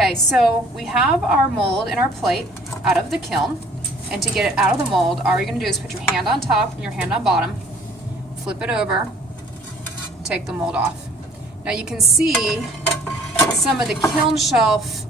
Okay, so we have our mold and our plate out of the kiln, and to get it out of the mold, all you're going to do is put your hand on top and your hand on bottom, flip it over, take the mold off. Now you can see some of the kiln shelf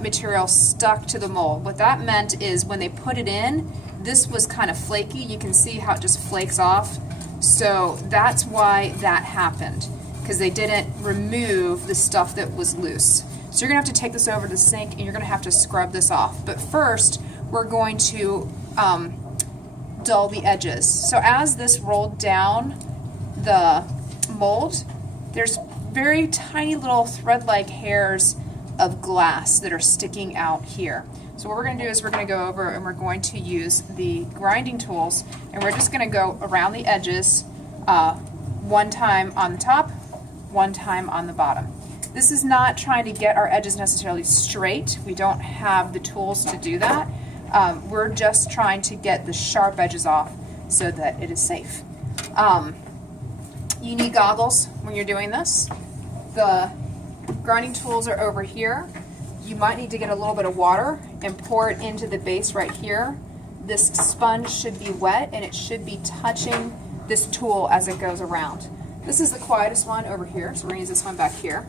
material stuck to the mold. What that meant is when they put it in, this was kind of flaky. You can see how it just flakes off. So that's why that happened, because they didn't remove the stuff that was loose. So you're going to have to take this over to the sink and you're going to have to scrub this off. But first, we're going to dull the edges. So as this rolled down the mold, there's very tiny little thread-like hairs of glass that are sticking out here. So what we're going to do is we're going to go over and we're going to use the grinding tools, and we're just going to go around the edges one time on the top, one time on the bottom. This is not trying to get our edges necessarily straight. We don't have the tools to do that. We're just trying to get the sharp edges off so that it is safe. You need goggles when you're doing this. The grinding tools are over here. You might need to get a little bit of water and pour it into the base right here. This sponge should be wet and it should be touching this tool as it goes around. This is the quietest one over here, so we're going to use this one back here.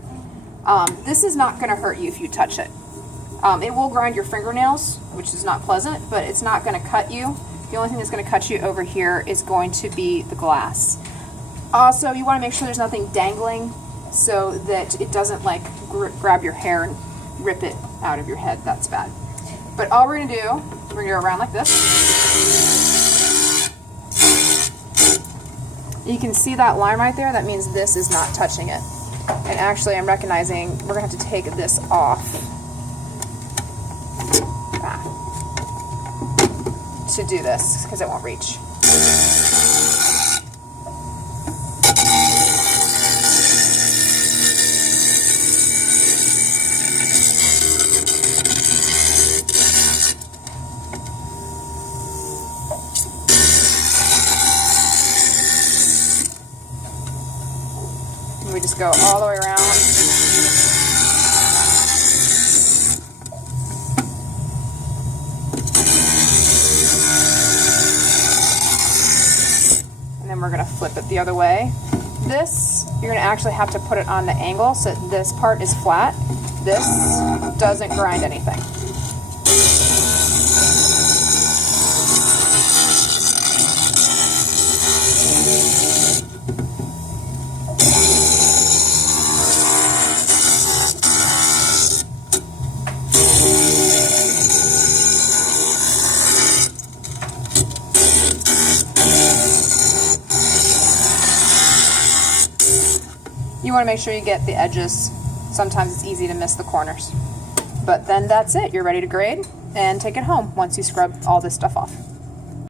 This is not going to hurt you if you touch it. It will grind your fingernails, which is not pleasant, but it's not going to cut you. The only thing that's going to cut you over here is going to be the glass. Also, you want to make sure there's nothing dangling so that it doesn't like grab your hair and rip it out of your head. That's bad. But all we're going to do, we're going to go around like this. You can see that line right there. That means this is not touching it. And actually, I'm recognizing we're going to have to take this off to do this because it won't reach. We just go all the way around. And then we're going to flip it the other way. This, you're going to actually have to put it on the angle so that this part is flat. This doesn't grind anything. You want to make sure you get the edges. Sometimes it's easy to miss the corners. But then that's it. You're ready to grade and take it home once you scrub all this stuff off.